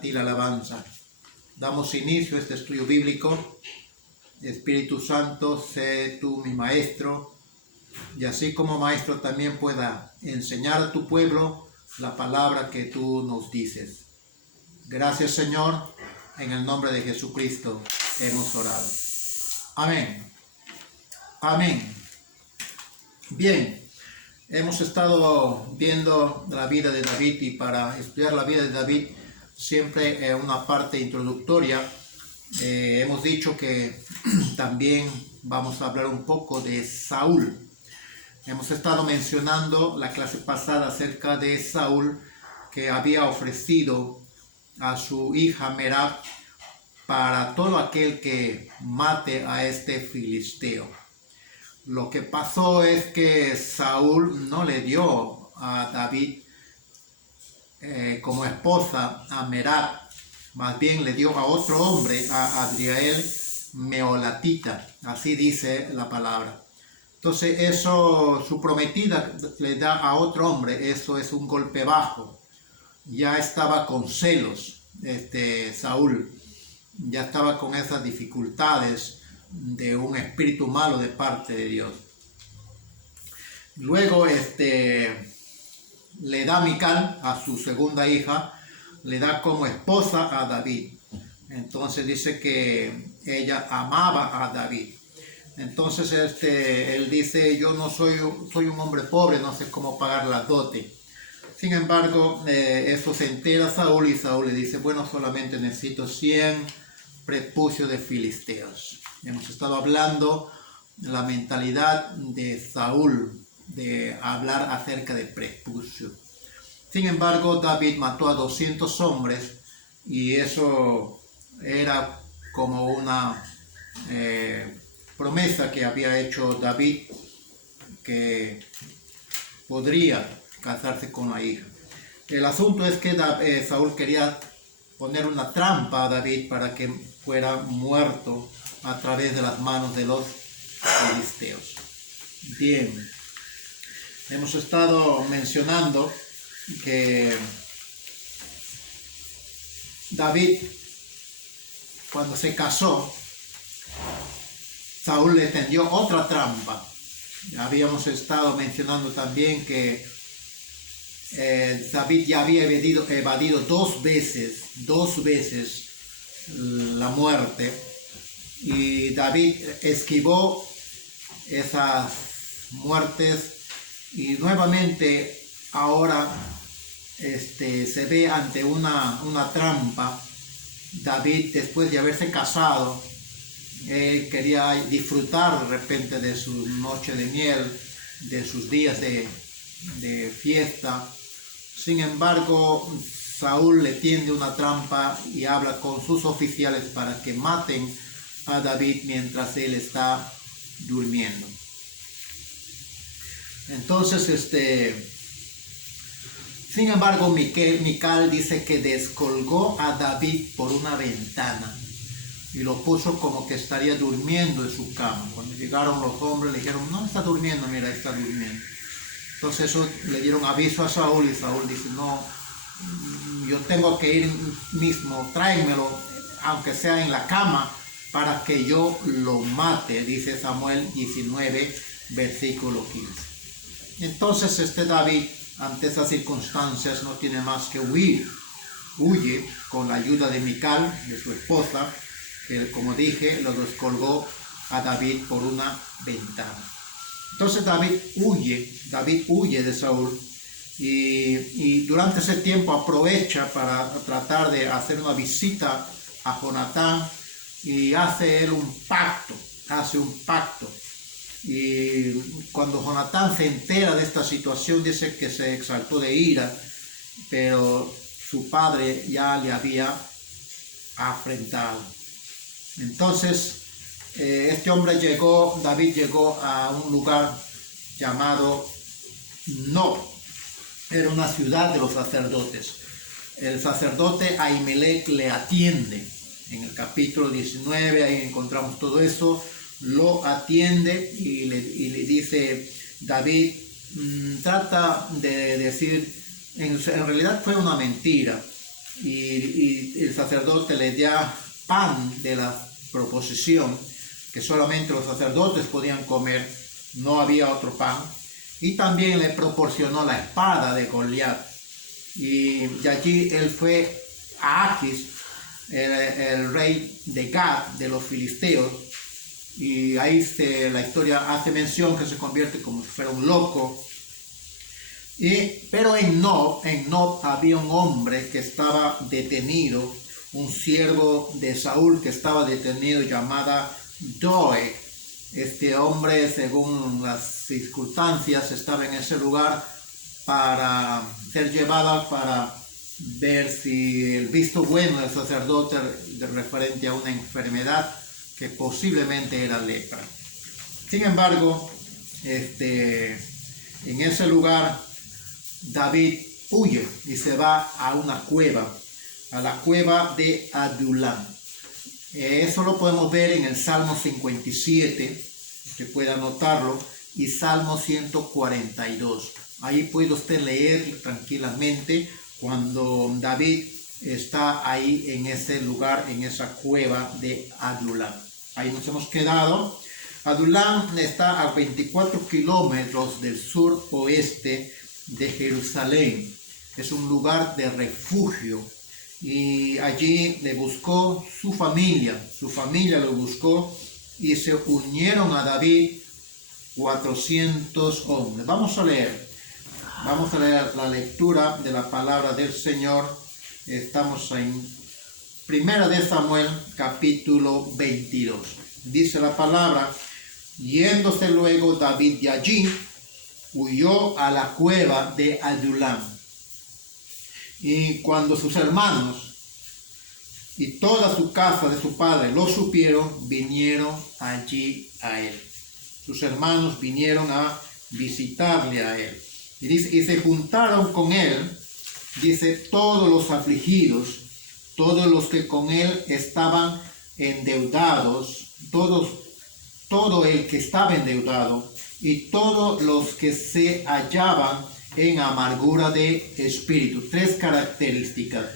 ti la alabanza. Damos inicio a este estudio bíblico. Espíritu Santo, sé tú mi maestro, y así como maestro también pueda enseñar a tu pueblo la palabra que tú nos dices. Gracias, Señor, en el nombre de Jesucristo hemos orado. Amén. Amén. Bien, hemos estado viendo la vida de David, y para estudiar la vida de David siempre una parte introductoria. Hemos dicho que también vamos a hablar un poco de Saúl. Hemos estado mencionando la clase pasada acerca de Saúl, que había ofrecido a su hija Merab para todo aquel que mate a este filisteo. Lo que pasó es que Saúl no le dio a David como esposa a Merab, más bien le dio a otro hombre, a Adriel Meolatita, así dice la palabra. Entonces eso, su prometida le da a otro hombre, eso es un golpe bajo. Ya estaba con celos, Saúl, ya estaba con esas dificultades de un espíritu malo de parte de Dios. Luego le da a Mical, a su segunda hija, le da como esposa a David. Entonces dice que ella amaba a David. Entonces él dice, yo no soy un hombre pobre, no sé cómo pagar la dote. Sin embargo, eso se entera Saúl, y Saúl le dice, bueno, solamente necesito 100 prepucios de filisteos. Hemos estado hablando de la mentalidad de Saúl, de hablar acerca de prepucio. Sin embargo, David mató a 200 hombres, y eso era como una promesa que había hecho David, que podría casarse con la hija. El asunto es que Saúl quería poner una trampa a David para que fuera muerto a través de las manos de los filisteos. Bien, hemos estado mencionando que David, cuando se casó, Saúl le tendió otra trampa. Habíamos estado mencionando también que David ya había evadido dos veces la muerte, y David esquivó esas muertes, y nuevamente ahora se ve ante una trampa. David, después de haberse casado, quería disfrutar de repente de su noche de miel, de sus días de fiesta. Sin embargo, Saúl le tiende una trampa y habla con sus oficiales para que maten a David mientras él está durmiendo. Entonces, sin embargo, Mical dice que descolgó a David por una ventana y lo puso como que estaría durmiendo en su cama. Cuando llegaron los hombres le dijeron, no está durmiendo, mira, está durmiendo. Entonces eso le dieron aviso a Saúl, y Saúl dice, no, yo tengo que ir mismo, tráemelo, aunque sea en la cama, para que yo lo mate, dice Samuel 19, versículo 15. Entonces David, ante esas circunstancias, no tiene más que huir. Huye con la ayuda de Mical, de su esposa, que, como dije, lo descolgó a David por una ventana. Entonces David huye de Saúl, y durante ese tiempo aprovecha para tratar de hacer una visita a Jonatán, y hace un pacto. Y cuando Jonatán se entera de esta situación, dice que se exaltó de ira, pero su padre ya le había afrentado. Entonces David llegó a un lugar llamado Nob. Era una ciudad de los sacerdotes. El sacerdote Ahimelech le atiende. En el capítulo 19, ahí encontramos todo eso. Lo atiende y le dice, David, trata de decir, en realidad fue una mentira. y el sacerdote le da pan de la proposición, que solamente los sacerdotes podían comer, no había otro pan, y también le proporcionó la espada de Goliat. Y de allí él fue a Aquis, el rey de Gad, de los filisteos, y ahí la historia hace mención que se convierte como si fuera un loco. Pero en Nob había un hombre que estaba detenido, un siervo de Saúl que estaba detenido, llamada Doeg. Este hombre, según las circunstancias, estaba en ese lugar para ser llevada para ver si el visto bueno del sacerdote referente a una enfermedad que posiblemente era lepra. Sin embargo, en ese lugar David huye y se va a una cueva, a la cueva de Adulam. Eso lo podemos ver en el Salmo 57, que puede anotarlo, y Salmo 142. Ahí puede usted leer tranquilamente cuando David está ahí en ese lugar, en esa cueva de Adulam. Ahí nos hemos quedado. Adulam está a 24 kilómetros del sur-oeste de Jerusalén. Es un lugar de refugio. Y allí le buscó su familia lo buscó y se unieron a David 400 hombres. Vamos a leer la lectura de la palabra del Señor. Estamos en Primera de Samuel, capítulo 22. Dice la palabra: yéndose luego David de allí, huyó a la cueva de Adulam. Y cuando sus hermanos y toda su casa de su padre lo supieron, vinieron allí a él. Sus hermanos vinieron a visitarle a él. Y dice, y se juntaron con él, dice, todos los afligidos, todos los que con él estaban endeudados, todo el que estaba endeudado, y todos los que se hallaban en amargura de espíritu. Tres características.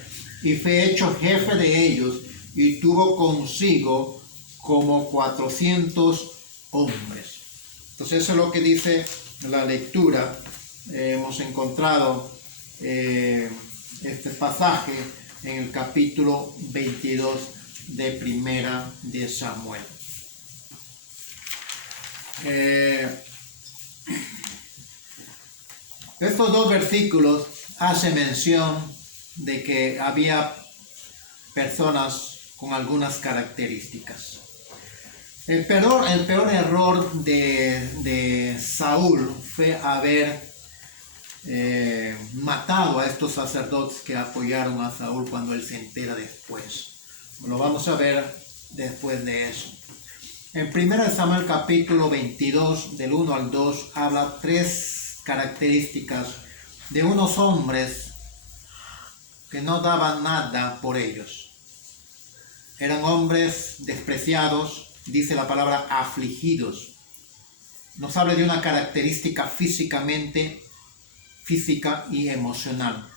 Y fue hecho jefe de ellos, y tuvo consigo como 400 hombres. Entonces eso es lo que dice la lectura. Hemos encontrado este pasaje en el capítulo 22 de Primera de Samuel. Estos dos versículos hacen mención de que había personas con algunas características. El peor error de Saúl fue haber matado a estos sacerdotes que apoyaron a Saúl cuando él se entera después. Lo vamos a ver después de eso. En 1 Samuel capítulo 22, del 1 al 2, habla tres características de unos hombres que no daban nada por ellos. Eran hombres despreciados, dice la palabra afligidos. Nos habla de una característica física y emocional.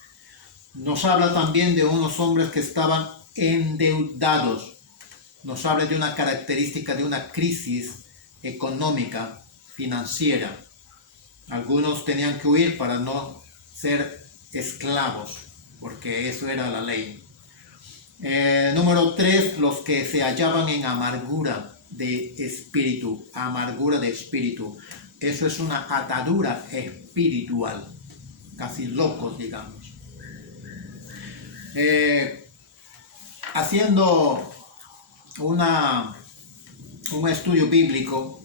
Nos habla también de unos hombres que estaban endeudados. Nos habla de una característica de una crisis económica, financiera. Algunos tenían que huir para no ser esclavos, porque eso era la ley. Número 3, los que se hallaban en amargura de espíritu. Amargura de espíritu. Eso es una atadura espiritual. Casi locos, digamos. Haciendo un estudio bíblico,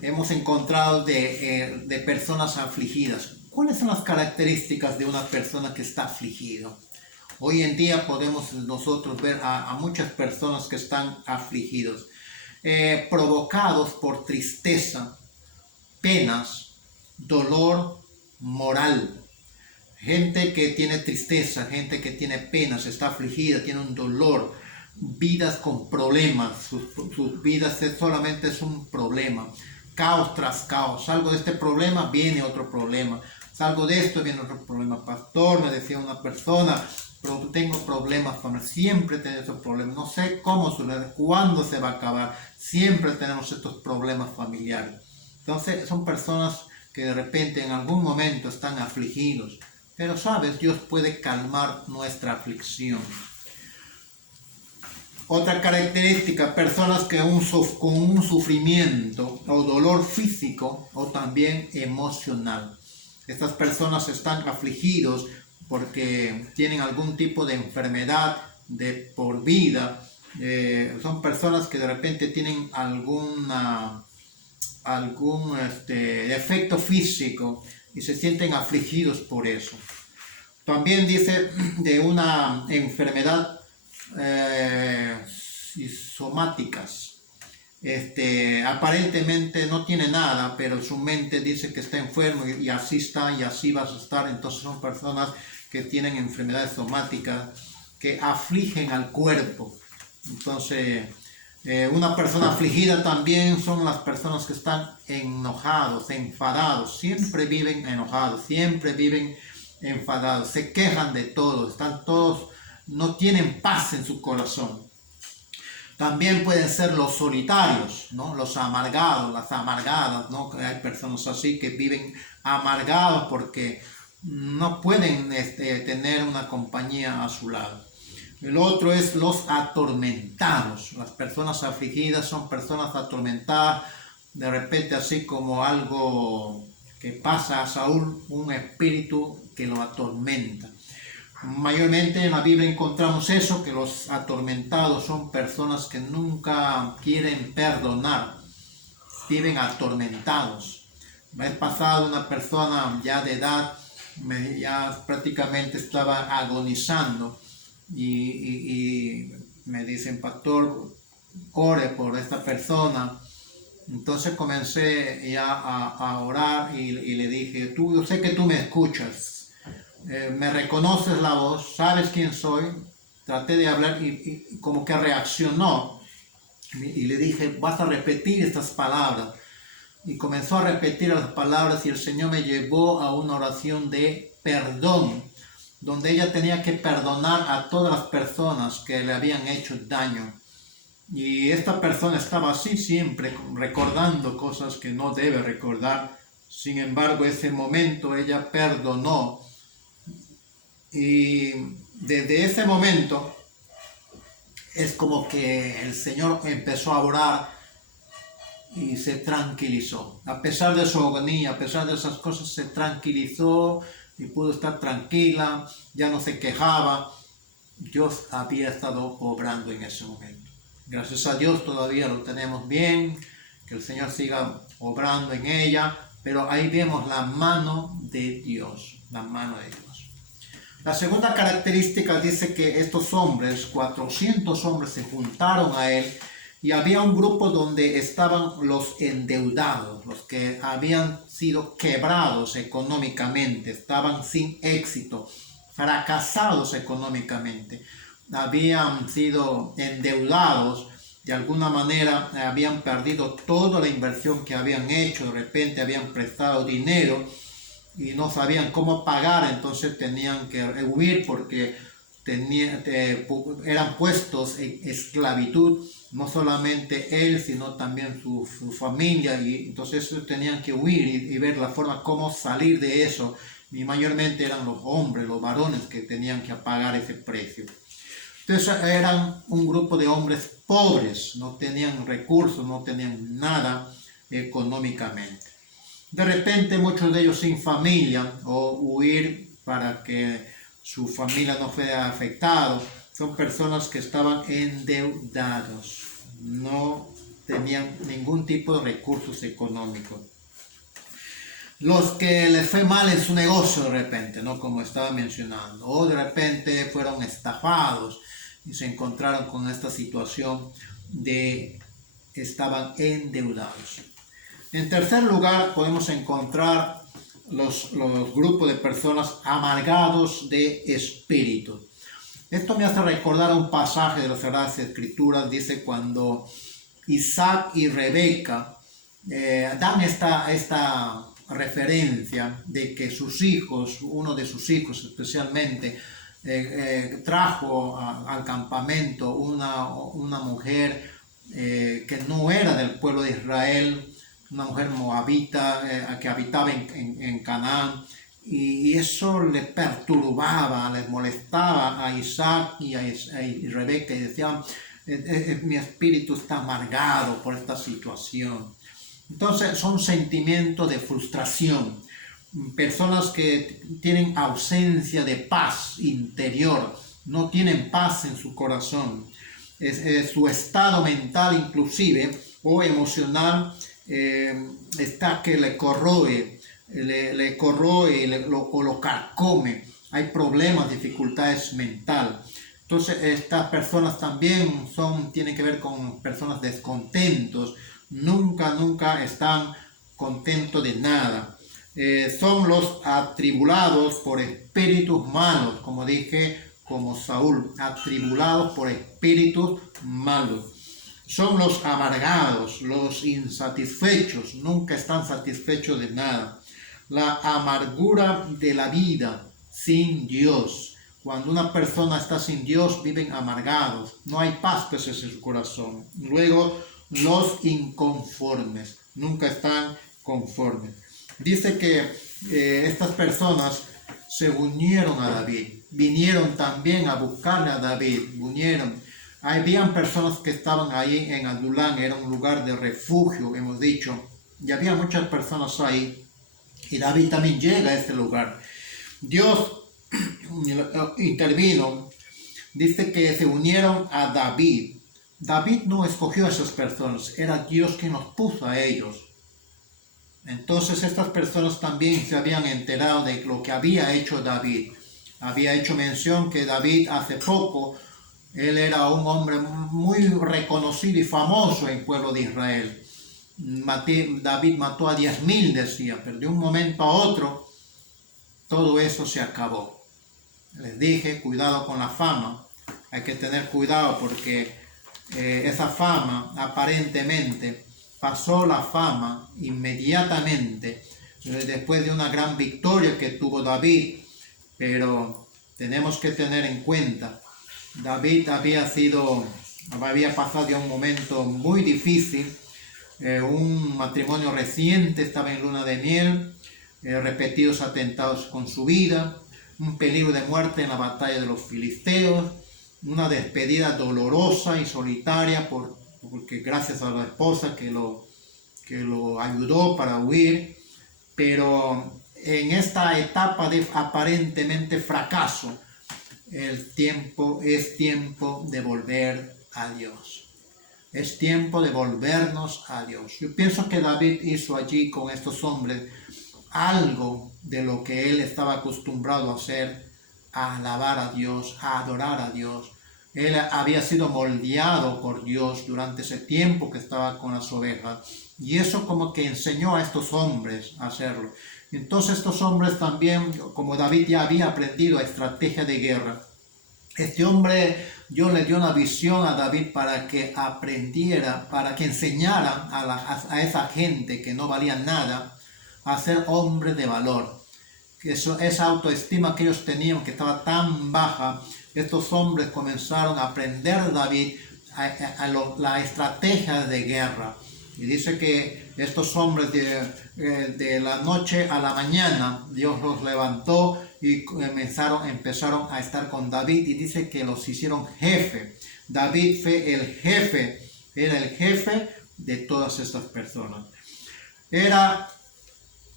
hemos encontrado de personas afligidas. ¿Cuáles son las características de una persona que está afligido? Hoy en día podemos nosotros ver a muchas personas que están afligidos, provocados por tristeza, penas, dolor moral. Gente que tiene tristeza, gente que tiene penas, está afligida, tiene un dolor, vidas con problemas, sus vidas solamente es un problema, caos tras caos. Salgo de este problema, viene otro problema, salgo de esto, viene otro problema. Pastor, me decía una persona, pero tengo problemas familiares, siempre tengo esos problemas, no sé cómo sucede, cuándo se va a acabar, siempre tenemos estos problemas familiares. Entonces son personas que de repente en algún momento están afligidos, pero sabes, Dios puede calmar nuestra aflicción. Otra característica, personas que con un sufrimiento o dolor físico o también emocional. Estas personas están afligidos porque tienen algún tipo de enfermedad de por vida. Son personas que de repente tienen algún defecto físico y se sienten afligidos por eso. También dice de una enfermedad somáticas. Aparentemente no tiene nada, pero su mente dice que está enfermo y así está y así vas a estar. Entonces son personas que tienen enfermedades somáticas que afligen al cuerpo. Entonces una persona afligida también son las personas que están enojados, enfadados, siempre viven enojados, siempre viven enfadados, se quejan de todo, están todos, no tienen paz en su corazón. También pueden ser los solitarios, ¿no? Los amargados, las amargadas, ¿no? Hay personas así que viven amargados porque no pueden tener una compañía a su lado. El otro es los atormentados. Las personas afligidas son personas atormentadas, de repente así como algo que pasa a Saúl, un espíritu que lo atormenta. Mayormente en la Biblia encontramos eso, que los atormentados son personas que nunca quieren perdonar, viven atormentados. La vez pasada una persona ya de edad, ya prácticamente estaba agonizando y me dicen, pastor, ore por esta persona. Entonces comencé ya a orar y le dije, yo sé que tú me escuchas. Me reconoces la voz, sabes quién soy. Traté de hablar y como que reaccionó y le dije, vas a repetir estas palabras, y comenzó a repetir las palabras y el Señor me llevó a una oración de perdón, donde ella tenía que perdonar a todas las personas que le habían hecho daño. Y esta persona estaba así siempre recordando cosas que no debe recordar. Sin embargo, ese momento ella perdonó. Y desde ese momento es como que el Señor empezó a orar y se tranquilizó. A pesar de su agonía, a pesar de esas cosas, se tranquilizó y pudo estar tranquila, ya no se quejaba. Dios había estado obrando en ese momento. Gracias a Dios todavía lo tenemos bien, que el Señor siga obrando en ella, pero ahí vemos la mano de Dios, la mano de Dios. La segunda característica dice que estos hombres, 400 hombres, se juntaron a él y había un grupo donde estaban los endeudados, los que habían sido quebrados económicamente, estaban sin éxito, fracasados económicamente, habían sido endeudados, de alguna manera habían perdido toda la inversión que habían hecho, de repente habían prestado dinero y no sabían cómo pagar, entonces tenían que huir porque eran puestos en esclavitud, no solamente él, sino también su familia, y entonces tenían que huir y ver la forma cómo salir de eso, y mayormente eran los hombres, los varones que tenían que pagar ese precio. Entonces eran un grupo de hombres pobres, no tenían recursos, no tenían nada económicamente. De repente muchos de ellos sin familia o huir para que su familia no fuera afectada. Son personas que estaban endeudados, no tenían ningún tipo de recursos económicos. Los que les fue mal en su negocio de repente, ¿no? Como estaba mencionando, o de repente fueron estafados y se encontraron con esta situación de estaban endeudados. En tercer lugar, podemos encontrar los grupos de personas amargados de espíritu. Esto me hace recordar un pasaje de las Sagradas Escrituras, dice cuando Isaac y Rebeca dan esta referencia de que sus hijos, uno de sus hijos especialmente, trajo al campamento una mujer que no era del pueblo de Israel, una mujer moabita que habitaba en Canaán, y eso le perturbaba, les molestaba a Isaac y a Rebeca, y decían, mi espíritu está amargado por esta situación. Entonces son sentimientos de frustración, personas que tienen ausencia de paz interior, no tienen paz en su corazón. Su estado mental inclusive o emocional está que le corroe, o lo carcome. Hay problemas, dificultades mental. Entonces estas personas también tienen que ver con personas descontentos, nunca están contentos de nada. Son los atribulados por espíritus malos, como dije, como Saúl, atribulados por espíritus malos. Son los amargados, los insatisfechos, nunca están satisfechos de nada. La amargura de la vida sin Dios. Cuando una persona está sin Dios, viven amargados, no hay paz pues en su corazón. Luego, los inconformes, nunca están conformes. Dice que estas personas se unieron a David, vinieron también a buscarle a David, Habían personas que estaban ahí en Adulán, era un lugar de refugio, hemos dicho, y había muchas personas ahí, y David también llega a este lugar. Dios intervino, dice que se unieron a David. David no escogió a esas personas, era Dios quien los puso a ellos. Entonces estas personas también se habían enterado de lo que había hecho David. Había hecho mención que David hace poco, él era un hombre muy reconocido y famoso en el pueblo de Israel. David mató a 10,000, decía, pero de un momento a otro todo eso se acabó. Les dije, cuidado con la fama, hay que tener cuidado porque esa fama aparentemente pasó la fama inmediatamente después de una gran victoria que tuvo David, pero tenemos que tener en cuenta, David había pasado ya un momento muy difícil, un matrimonio reciente, estaba en luna de miel, repetidos atentados con su vida, un peligro de muerte en la batalla de los filisteos, una despedida dolorosa y solitaria porque gracias a la esposa que lo ayudó para huir, pero en esta etapa de aparentemente fracaso, es tiempo de volver a Dios. Es tiempo de volvernos a Dios. Yo pienso que David hizo allí con estos hombres algo de lo que él estaba acostumbrado a hacer, a alabar a Dios, a adorar a Dios. Él había sido moldeado por Dios durante ese tiempo que estaba con las ovejas, y eso como que enseñó a estos hombres a hacerlo. Entonces estos hombres también, como David ya había aprendido estrategia de guerra, este hombre, Dios le dio una visión a David para que aprendiera, para que enseñara a esa gente que no valía nada a ser hombres de valor. Esa autoestima que ellos tenían, que estaba tan baja, estos hombres comenzaron a aprender de David la estrategia de guerra. Y dice que estos hombres de la noche a la mañana, Dios los levantó y empezaron a estar con David, y dice que los hicieron jefe. David fue el jefe, era el jefe de todas estas personas.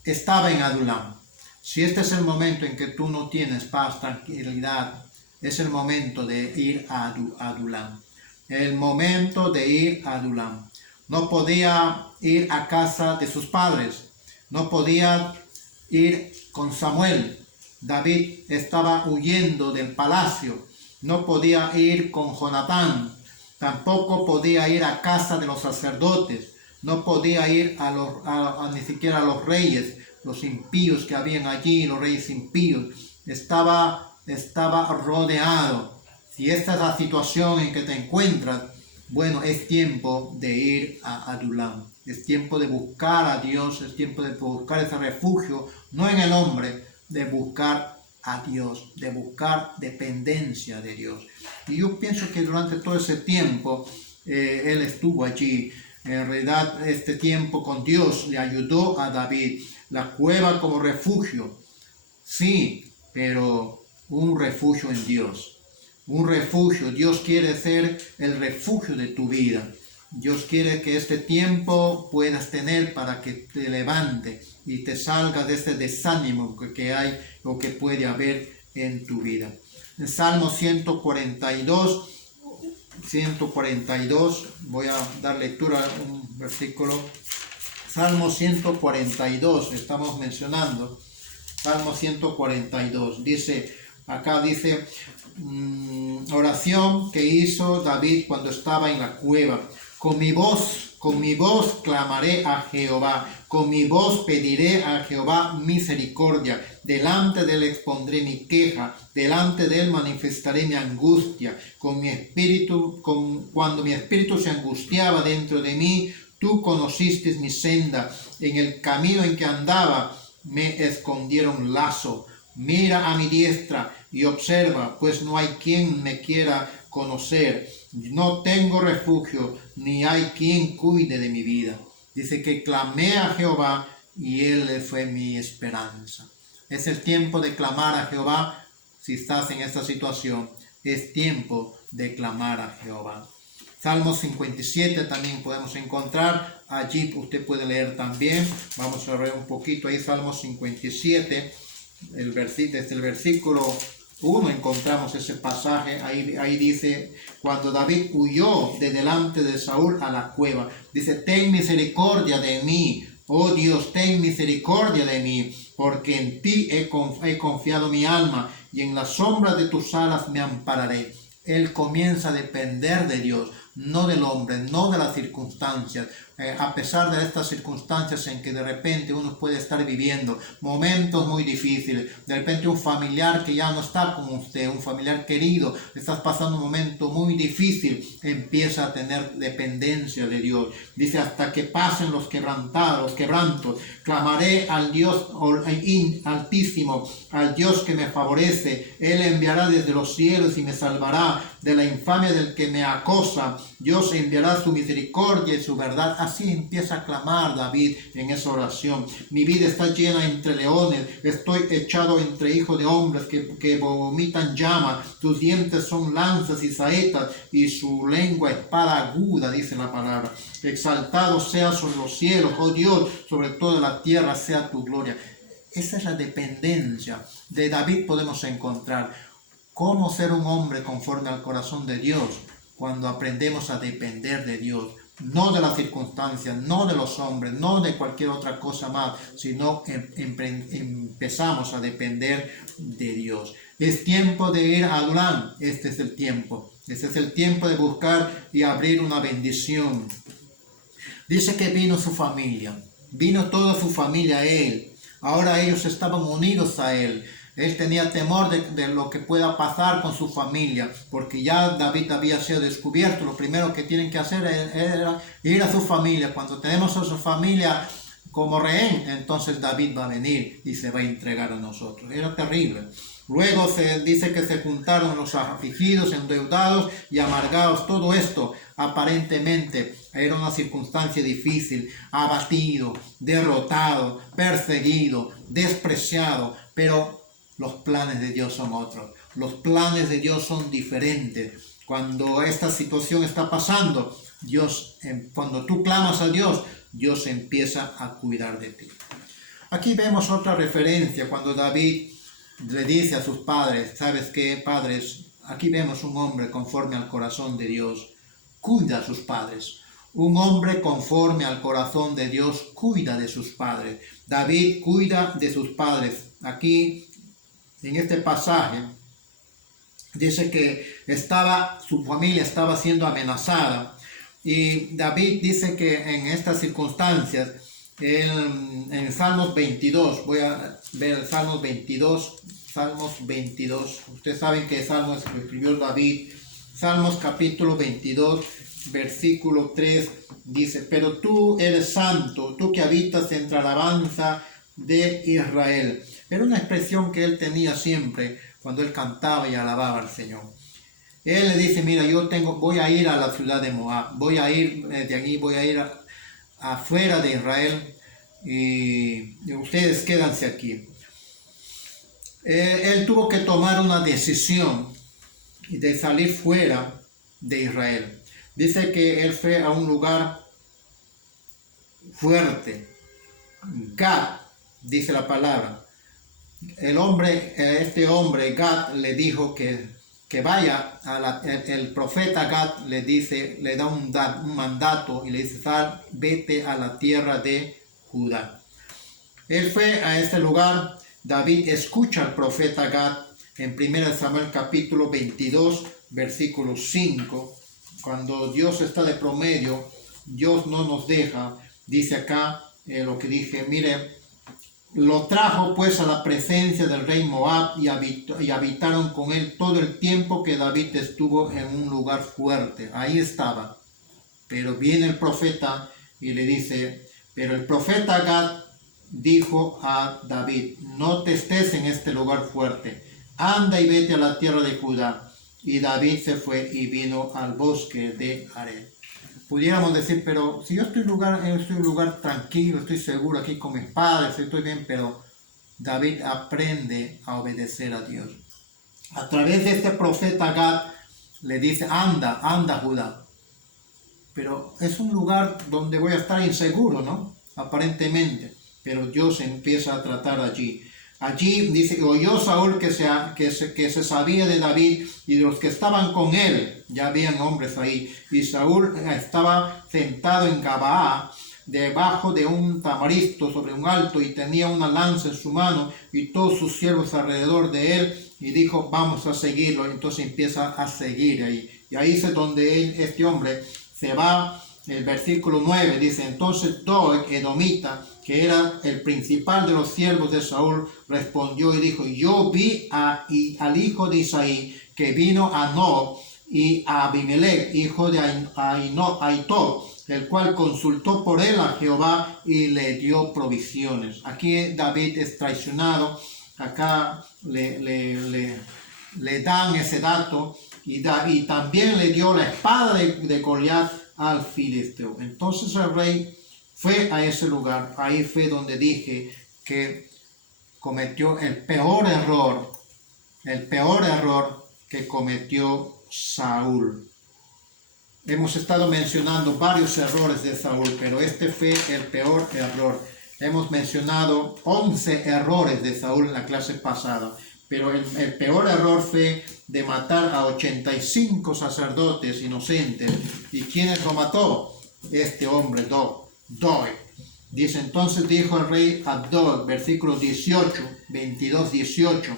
Estaba en Adulam. Si este es el momento en que tú no tienes paz, tranquilidad, es el momento de ir a Adulam. El momento de ir a Adulam. No podía ir a casa de sus padres, no podía ir con Samuel. David estaba huyendo del palacio, no podía ir con Jonatán, tampoco podía ir a casa de los sacerdotes, no podía ir ni siquiera a los reyes, los impíos que habían allí, los reyes impíos. Estaba rodeado. Si esta es la situación en que te encuentras, bueno, es tiempo de ir a Adulam, es tiempo de buscar a Dios, es tiempo de buscar ese refugio, no en el hombre, de buscar a Dios, de buscar dependencia de Dios. Y yo pienso que durante todo ese tiempo él estuvo allí. En realidad este tiempo con Dios le ayudó a David. La cueva como refugio, sí, pero un refugio en Dios. Un refugio. Dios quiere ser el refugio de tu vida. Dios quiere que este tiempo puedas tener para que te levante y te salga de este desánimo que hay o que puede haber en tu vida. En Salmo 142, voy a dar lectura a un versículo. Salmo 142, estamos mencionando. Salmo 142, acá dice, oración que hizo David cuando estaba en la cueva. Con mi voz clamaré a Jehová, con mi voz pediré a Jehová misericordia. Delante de él expondré mi queja, delante de él manifestaré mi angustia. Cuando mi espíritu se angustiaba dentro de mí, tú conociste mi senda. En el camino en que andaba, me escondieron lazo. Mira a mi diestra y observa, pues no hay quien me quiera conocer. No tengo refugio, ni hay quien cuide de mi vida. Dice que clamé a Jehová y él fue mi esperanza. Es el tiempo de clamar a Jehová. Si estás en esta situación, es tiempo de clamar a Jehová. Salmo 57 también podemos encontrar. Allí usted puede leer también. Vamos a ver un poquito ahí Salmo 57. Desde el versículo 1 encontramos ese pasaje. Ahí dice, cuando David huyó de delante de Saúl a la cueva. Dice, ten misericordia de mí. Oh Dios, ten misericordia de mí, porque en ti he confiado mi alma, y en la sombra de tus alas me ampararé. Él comienza a depender de Dios, no del hombre, no de las circunstancias. A pesar de estas circunstancias en que de repente uno puede estar viviendo momentos muy difíciles, de repente un familiar que ya no está con usted, un familiar querido, estás pasando un momento muy difícil, empieza a tener dependencia de Dios. Dice, hasta que pasen los quebrantos, clamaré al Dios altísimo, al Dios que me favorece. Él enviará desde los cielos y me salvará de la infamia del que me acosa. Dios enviará su misericordia y su verdad. Así empieza a clamar David en esa oración. Mi vida está llena entre leones, estoy echado entre hijos de hombres que vomitan llamas. Tus dientes son lanzas y saetas, y su lengua espada aguda, dice la palabra. Exaltado sea sobre los cielos, oh Dios, sobre toda la tierra sea tu gloria. Esa es la dependencia de David. Podemos encontrar cómo ser un hombre conforme al corazón de Dios cuando aprendemos a depender de Dios, no de las circunstancias, no de los hombres, no de cualquier otra cosa más, sino empezamos a depender de Dios. Es tiempo de ir a Adulán. Este es el tiempo de buscar y abrir una bendición. Dice que vino su familia, vino toda su familia a él. Ahora ellos estaban unidos a él. Él tenía temor de lo que pueda pasar con su familia, porque ya David había sido descubierto. Lo primero que tienen que hacer era ir a su familia. Cuando tenemos a su familia como rehén, entonces David va a venir y se va a entregar a nosotros. Era terrible. Luego se dice que se juntaron los afligidos, endeudados y amargados. Todo esto aparentemente era una circunstancia difícil, abatido, derrotado, perseguido, despreciado, pero los planes de Dios son otros. Los planes de Dios son diferentes. Cuando esta situación está pasando, cuando tú clamas a Dios, Dios empieza a cuidar de ti. Aquí vemos otra referencia cuando David le dice a sus padres, ¿sabes qué, padres? Aquí vemos un hombre conforme al corazón de Dios. Cuida a sus padres. Un hombre conforme al corazón de Dios cuida de sus padres. David cuida de sus padres. Aquí, en este pasaje, dice que su familia estaba siendo amenazada. Y David dice que en estas circunstancias, en Salmos 22, voy a ver el Salmos 22, ustedes saben que Salmos escribió David. Salmos capítulo 22, versículo 3, dice, pero tú eres santo, tú que habitas entre alabanza de Israel. Era una expresión que él tenía siempre cuando él cantaba y alababa al Señor. Él le dice, mira, voy a ir a la ciudad de Moab, voy a ir de aquí, voy a ir afuera de Israel y ustedes quédanse aquí. Él tuvo que tomar una decisión de salir fuera de Israel. Dice que él fue a un lugar fuerte. Gad, dice la palabra. Este hombre, Gad, le dijo que vaya, el profeta Gad le da un mandato y le dice, vete a la tierra de Judá. Él fue a este lugar. David escucha al profeta Gad en 1 Samuel capítulo 22, versículo 5. Cuando Dios está de promedio, Dios no nos deja. Dice acá lo que dije, mire, lo trajo pues a la presencia del rey Moab y habitaron con él todo el tiempo que David estuvo en un lugar fuerte. Ahí estaba. Pero viene el profeta y le dice, pero el profeta Gad dijo a David, no te estés en este lugar fuerte, anda y vete a la tierra de Judá. Y David se fue y vino al bosque de Harel. Pudiéramos decir, pero si yo estoy en un lugar tranquilo, estoy seguro aquí con mis padres, estoy bien, pero David aprende a obedecer a Dios. A través de este profeta Gad le dice, anda Judá. Pero es un lugar donde voy a estar inseguro, ¿no? Aparentemente. Pero Dios empieza a tratar allí. Allí dice, oyó Saúl que se sabía de David y de los que estaban con él, ya habían hombres ahí, y Saúl estaba sentado en Gabaa, debajo de un tamaristo sobre un alto, y tenía una lanza en su mano, y todos sus siervos alrededor de él, y dijo, vamos a seguirlo. Entonces empieza a seguir ahí, y ahí es donde este hombre se va. El versículo 9 dice, entonces Doeg, edomita, que era el principal de los siervos de Saúl, respondió y dijo, yo vi al hijo de Isaí, que vino a Nob, y a Abimelech, hijo de Aitob, el cual consultó por él a Jehová y le dio provisiones. Aquí David es traicionado, acá le dan ese dato, y también le dio la espada de Goliat al filisteo. Entonces el rey fue a ese lugar. Ahí fue donde dije que cometió el peor error que cometió Saúl. Hemos estado mencionando varios errores de Saúl, pero este fue el peor error. Hemos mencionado 11 errores de Saúl en la clase pasada, pero el peor error fue de matar a 85 sacerdotes inocentes. ¿Y quién lo mató? Este hombre, Doeg. Dice, entonces dijo el rey a Doeg, versículo 22-18,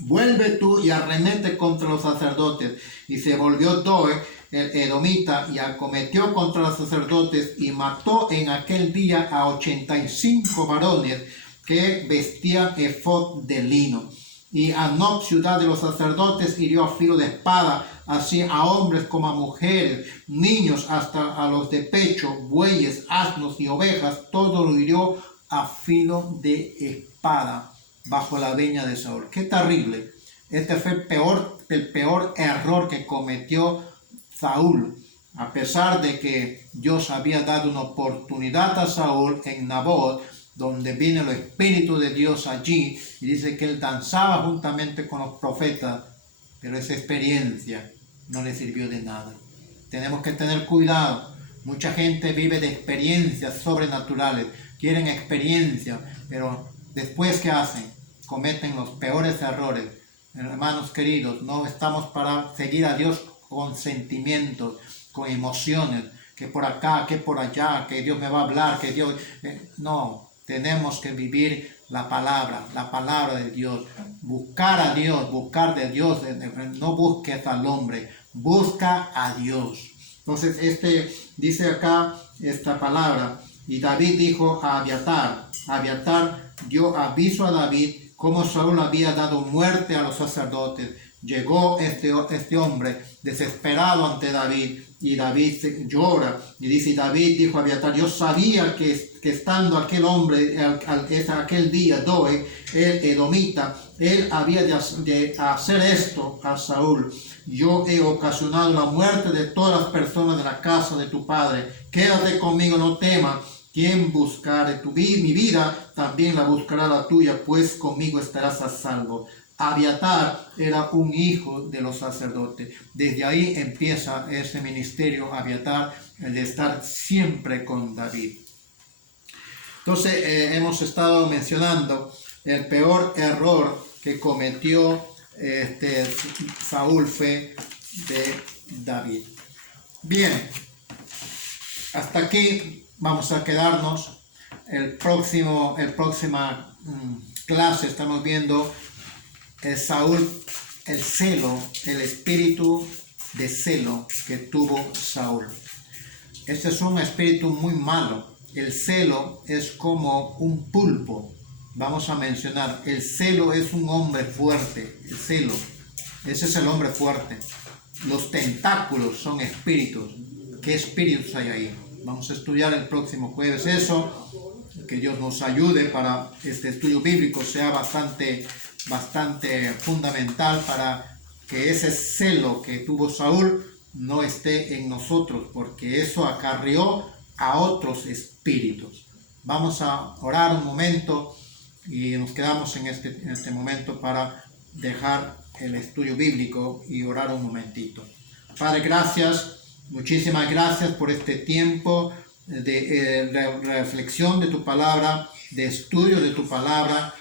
vuelve tú y arremete contra los sacerdotes. Y se volvió Doeg, el edomita, y acometió contra los sacerdotes y mató en aquel día a 85 varones que vestían efod de lino. Y a Nob, ciudad de los sacerdotes, hirió a filo de espada, así a hombres como a mujeres, niños hasta a los de pecho, bueyes, asnos y ovejas, todo lo hirió a filo de espada bajo la viña de Saúl. ¡Qué terrible! Este fue el peor error que cometió Saúl, a pesar de que Dios había dado una oportunidad a Saúl en Nabot, donde viene el Espíritu de Dios allí, y dice que él danzaba juntamente con los profetas, pero esa experiencia no le sirvió de nada. Tenemos que tener cuidado. Mucha gente vive de experiencias sobrenaturales, quieren experiencia, pero después ¿qué hacen? Cometen los peores errores. Hermanos queridos, no estamos para seguir a Dios con sentimientos, con emociones, que por acá, que por allá, que Dios me va a hablar, que Dios... no. Tenemos que vivir la palabra de Dios, buscar a Dios, buscar de Dios, no busques al hombre, busca a Dios. Entonces dice acá esta palabra, y David dijo a Abiatar dio aviso a David cómo Saúl había dado muerte a los sacerdotes, Llegó este hombre desesperado ante David, y David llora y dice, David dijo a Abiatar, yo sabía que estando aquel hombre aquel día, Doeg, el edomita, él había de hacer esto a Saúl. Yo he ocasionado la muerte de todas las personas de la casa de tu padre. Quédate conmigo, no temas. Quien buscare mi vida, también la buscará la tuya, pues conmigo estarás a salvo. Abiatar era un hijo de los sacerdotes. Desde ahí empieza ese ministerio, Abiatar, el de estar siempre con David. Entonces, hemos estado mencionando el peor error que cometió Saúl fue de David. Bien, hasta aquí vamos a quedarnos. El próxima clase estamos viendo Saúl, el celo, el espíritu de celo que tuvo Saúl. Este es un espíritu muy malo. El celo es como un pulpo. Vamos a mencionar, el celo es un hombre fuerte. El celo, ese es el hombre fuerte. Los tentáculos son espíritus. ¿Qué espíritus hay ahí? Vamos a estudiar el próximo jueves eso. Que Dios nos ayude para este estudio bíblico sea bastante fundamental para que ese celo que tuvo Saúl no esté en nosotros, porque eso acarreó a otros espíritus. Vamos a orar un momento y nos quedamos en este momento para dejar el estudio bíblico y orar un momentito. Padre, gracias, muchísimas gracias por este tiempo de reflexión de tu palabra, de estudio de tu palabra.